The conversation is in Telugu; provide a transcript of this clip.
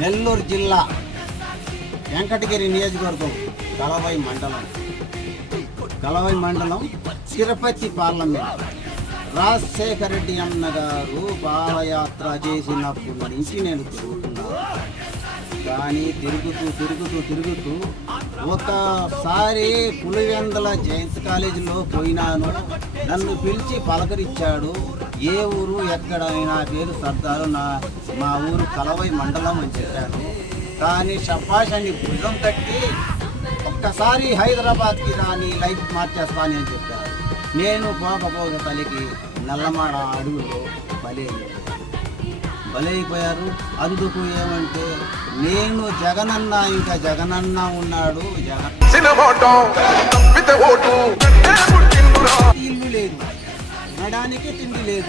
నెల్లూరు జిల్లా వెంకటగిరి నియోజకవర్గం కలవై మండలం తిరుపతి పార్లమెంట్. రాజశేఖర రెడ్డి అన్న గారు పాదయాత్ర చేసినప్పటి నుంచి నేను తిరుగుతున్నాను. కానీ తిరుగుతూ ఒకసారి పులివెందుల జయంత్ కాలేజీలో పోయినాను. నన్ను పిలిచి పలకరించాడు. ఏ ఊరు ఎక్కడైనా పేరు సర్దారు, మా ఊరు కలవై మండలం అని చెప్పాను. కానీ షబ్బాష్ అని భుజం తట్టి ఒక్కసారి హైదరాబాద్కి రాని లైఫ్ మార్చేస్తాను అని చెప్పాను. నేను పోకపోక తల్లికి నల్లమాడ అడుగులో బలైపోయారు. అందుకు ఏమంటే నేను జగనన్న, ఇంకా జగనన్న ఉన్నాడు. ఇల్లు లేదు, తినడానికి తిండి లేదు.